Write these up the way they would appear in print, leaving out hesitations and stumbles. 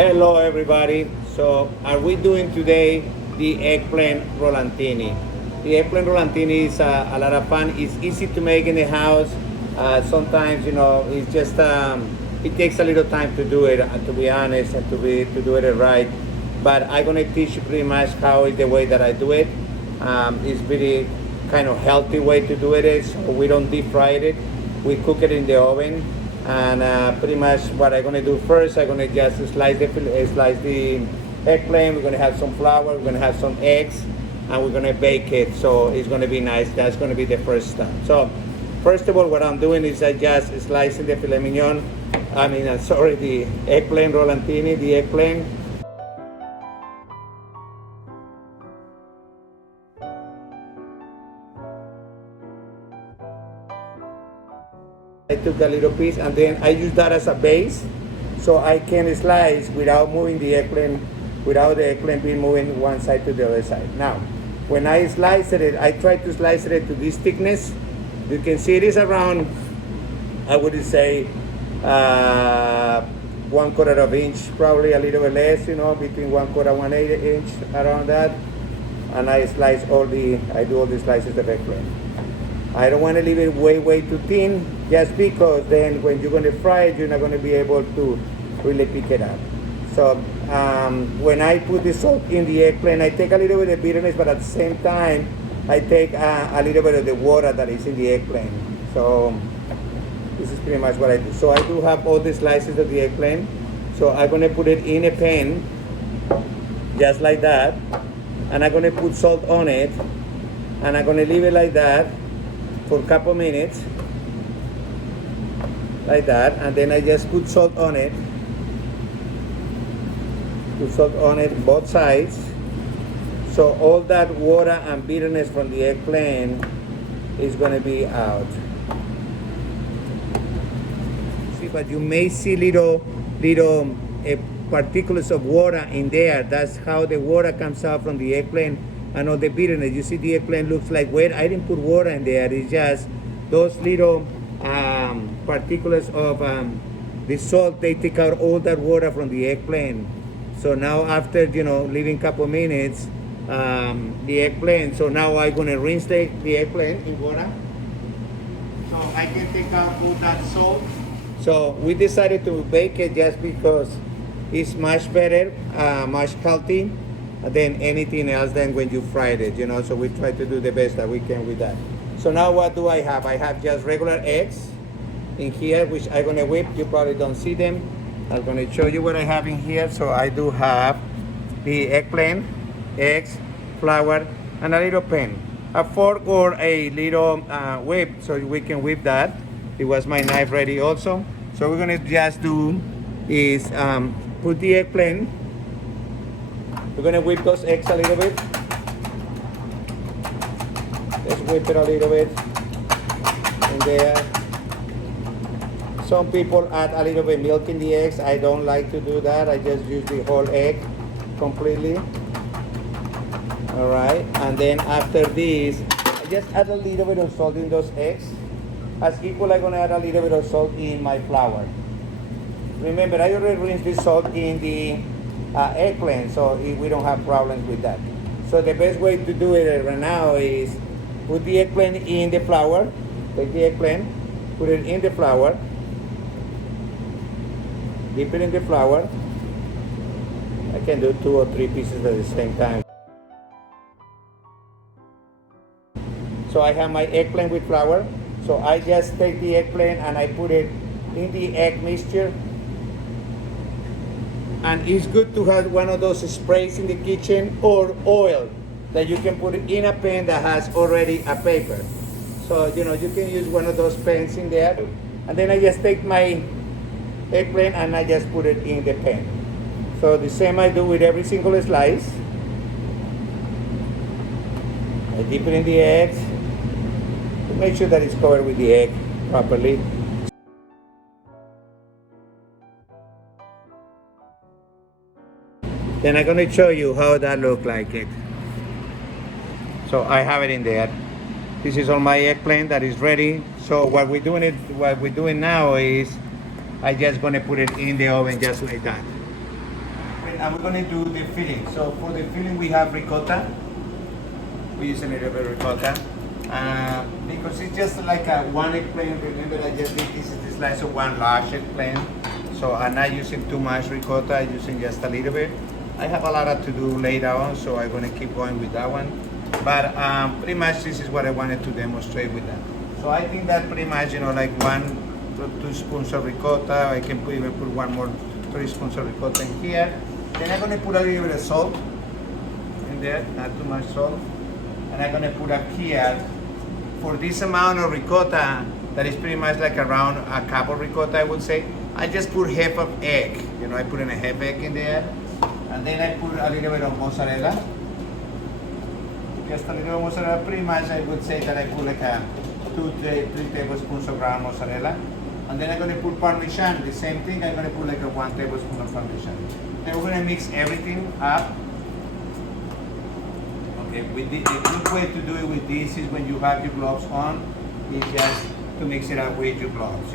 Hello everybody. So are we doing today the eggplant rollatini? The eggplant rollatini is a lot of fun. It's easy to make in the house. Sometimes it's just it takes a little time to do it. To be honest, and to do it right. But I'm gonna teach you pretty much how is the way that I do it. It's very kind of healthy way to do it. So we don't deep fry it. We cook it in the oven. And pretty much what I'm gonna do first, I'm gonna just slice the eggplant. We're gonna have some flour, we're gonna have some eggs, and we're gonna bake it. So it's gonna be nice. That's gonna be the first step. So first of all, what I'm doing is I just slicing the filet mignon. The eggplant rollatini, the eggplant. I took a little piece and then I use that as a base so I can slice without moving the eggplant, without the eggplant being moving one side to the other side. Now, when I slice it, I try to slice it to this thickness. You can see it is around, I would say, 1/4 of inch, probably a little bit less, between 1/4 and 1/8 inch, around that. And I do all the slices of eggplant. I don't want to leave it way too thin, just because then when you're going to fry it, you're not going to be able to really pick it up. So when I put the salt in the eggplant, I take a little bit of bitterness, but at the same time, I take a little bit of the water that is in the eggplant. So this is pretty much what I do. So I do have all the slices of the eggplant. So I'm going to put it in a pan, just like that. And I'm going to put salt on it. And I'm going to leave it like that for a couple minutes, like that, and then I just put salt on it. Put salt on it both sides, so all that water and bitterness from the eggplant is going to be out. See, but you may see little particles of water in there. That's how the water comes out from the eggplant. And all the bitterness. You see the eggplant looks like wet. I didn't put water in there. It's just those little particles of the salt. They take out all that water from the eggplant. So now after leaving a couple minutes, the eggplant. So now I'm gonna rinse the eggplant in water, so I can take out all that salt. So we decided to bake it just because it's much better, much healthy than anything else than when you fried it, so we try to do the best that we can with that. So now what do I have? I have just regular eggs in here, which I'm gonna whip. You probably don't see them. I'm gonna show you what I have in here. So I do have the eggplant, eggs, flour, and a little pan, a fork or a little whip, so we can whip that. It was my knife ready also. So we're gonna just do is put the eggplant. We're gonna whip those eggs a little bit. Let's whip it a little bit in there. Some people add a little bit of milk in the eggs. I don't like to do that. I just use the whole egg completely. All right, and then after this, I just add a little bit of salt in those eggs. As equal, I'm gonna add a little bit of salt in my flour. Remember, I already rinsed the salt in the eggplant, so we don't have problems with that. So the best way to do it right now is put the eggplant in the flour. Take the eggplant, put it in the flour, dip it in the flour. I can do 2 or 3 pieces at the same time. So I have my eggplant with flour. So I just take the eggplant and I put it in the egg mixture. And it's good to have one of those sprays in the kitchen or oil that you can put in a pan that has already a paper. So you can use one of those pans in there. And then I just take my eggplant and I just put it in the pan. So the same I do with every single slice. I dip it in the eggs to make sure that it's covered with the egg properly. Then I'm going to show you how that looks like it. So I have it in there. This is all my eggplant that is ready. So what we're doing now is I just going to put it in the oven just like that. we're gonna do the filling. So for the filling, we have ricotta. We use a little bit of ricotta because it's just like a one eggplant. Remember, I just did this is the slice of one large eggplant. So I'm not using too much ricotta. I'm using just a little bit. I have a lot to do later on, so I'm gonna keep going with that one. But pretty much this is what I wanted to demonstrate with that. So I think that pretty much, like 1 to 2 spoons of ricotta. I can even put 1 more 3 spoons of ricotta in here. Then I'm gonna put a little bit of salt in there, not too much salt. And I'm gonna put up here, for this amount of ricotta, that is pretty much like around a cup of ricotta, I would say. I just put half of egg. I put in a half egg in there. And then I put a little bit of mozzarella. Just a little bit of mozzarella. Pretty much I would say that I put like a 3 tablespoons of ground mozzarella. And then I'm going to put Parmesan, the same thing. I'm going to put like a 1 tablespoon of Parmesan. Then we're going to mix everything up. Okay, with the good way to do it with this is when you have your gloves on, is just to mix it up with your gloves,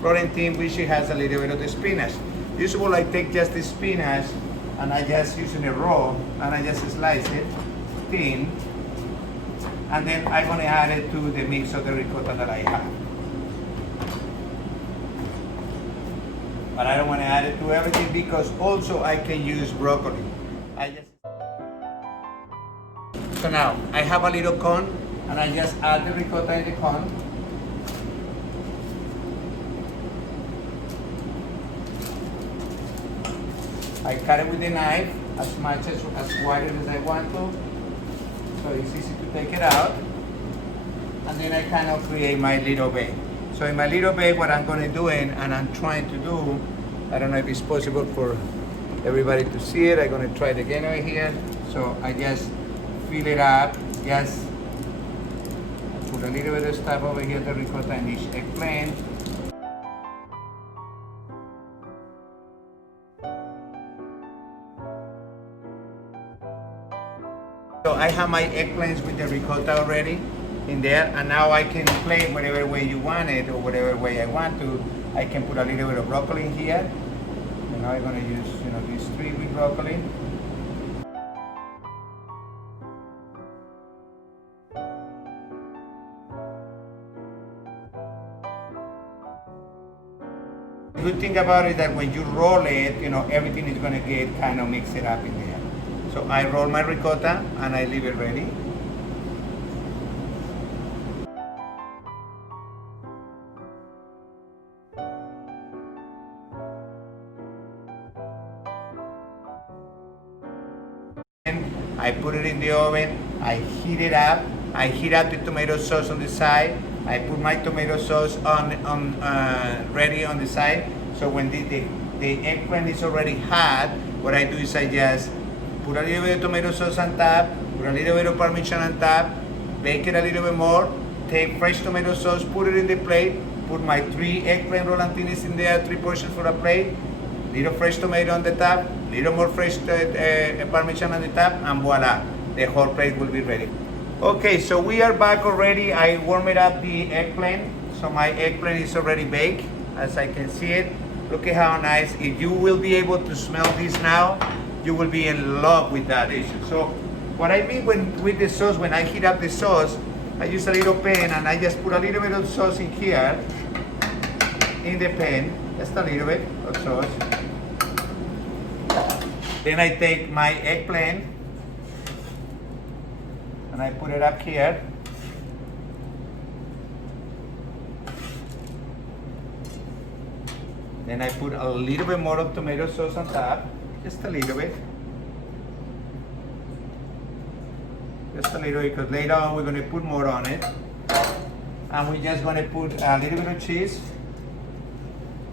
Rollatini, which has a little bit of the spinach. Usually I take just the spinach and I just use it raw and I just slice it thin, and then I'm going to add it to the mix of the ricotta that I have. But I don't want to add it to everything because also I can use broccoli. So now I have a little cone and I just add the ricotta in the cone. I cut it with a knife as much as wide as I want to, so it's easy to take it out. And then I kind of create my little bag. So in my little bag, what I'm going to do, and I'm trying to do, I don't know if it's possible for everybody to see it. I'm going to try it again over here. So I just fill it up. Just put a little bit of stuff over here, the ricotta in each eggplant. So I have my eggplants with the ricotta already in there, and now I can play it whatever way you want it or whatever way I want to. I can put a little bit of broccoli in here. And now I'm going to use these 3 with broccoli. The good thing about it is that when you roll it, everything is going to get kind of mixed up in there. So I roll my ricotta and I leave it ready. And I put it in the oven, I heat it up, I heat up the tomato sauce on the side, I put my tomato sauce on ready on the side. So when the eggplant is already hot, what I do is I just put a little bit of tomato sauce on top, put a little bit of Parmesan on top, bake it a little bit more, take fresh tomato sauce, put it in the plate, put my 3 eggplant rollatinis in there, 3 portions for a plate, little fresh tomato on the top, little more fresh Parmesan on the top, and voila, the whole plate will be ready. Okay, so we are back already. I warmed up the eggplant, so my eggplant is already baked, as I can see it. Look at how nice. If you will be able to smell this now, you will be in love with that dish. So what I mean with the sauce, when I heat up the sauce, I use a little pan and I just put a little bit of sauce in here, in the pan, just a little bit of sauce. Then I take my eggplant and I put it up here. Then I put a little bit more of tomato sauce on top. Just a little bit. Just a little bit, because later on we're going to put more on it. And we're just going to put a little bit of cheese.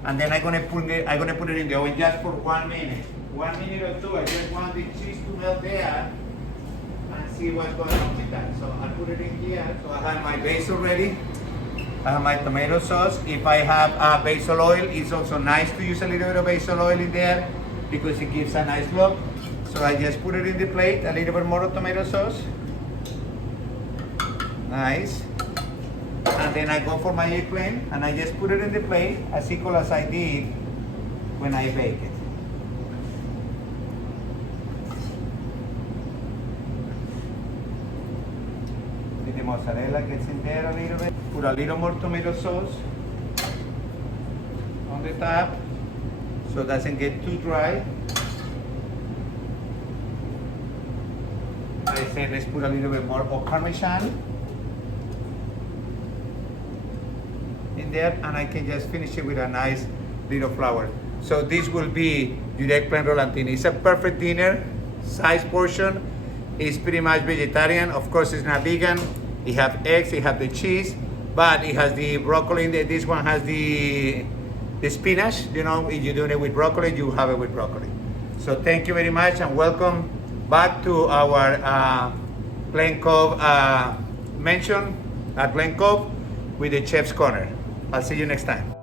And then I'm going to put it in the oven just for 1 minute. 1 minute or 2. I just want the cheese to melt there and see what's going on with that. So I'll put it in here. So I have my basil ready. I have my tomato sauce. If I have basil oil, it's also nice to use a little bit of basil oil in there. because it gives a nice look. So I just put it in the plate, a little bit more of tomato sauce. Nice. And then I go for my eggplant and I just put it in the plate as equal as I did when I bake it. The mozzarella gets in there a little bit. Put a little more tomato sauce on the top so it doesn't get too dry. I said let's put a little bit more of Parmesan in there, and I can just finish it with a nice little flour. So this will be your eggplant rollatini. It's a perfect dinner size portion. It's pretty much vegetarian. Of course, it's not vegan. It has eggs, it has the cheese, but it has the broccoli in there. This one has the spinach. You know, if you're doing it with broccoli, you have it with broccoli. So thank you very much and welcome back to our Glen Cove mansion at Glen Cove with the Chef's Corner. I'll see you next time.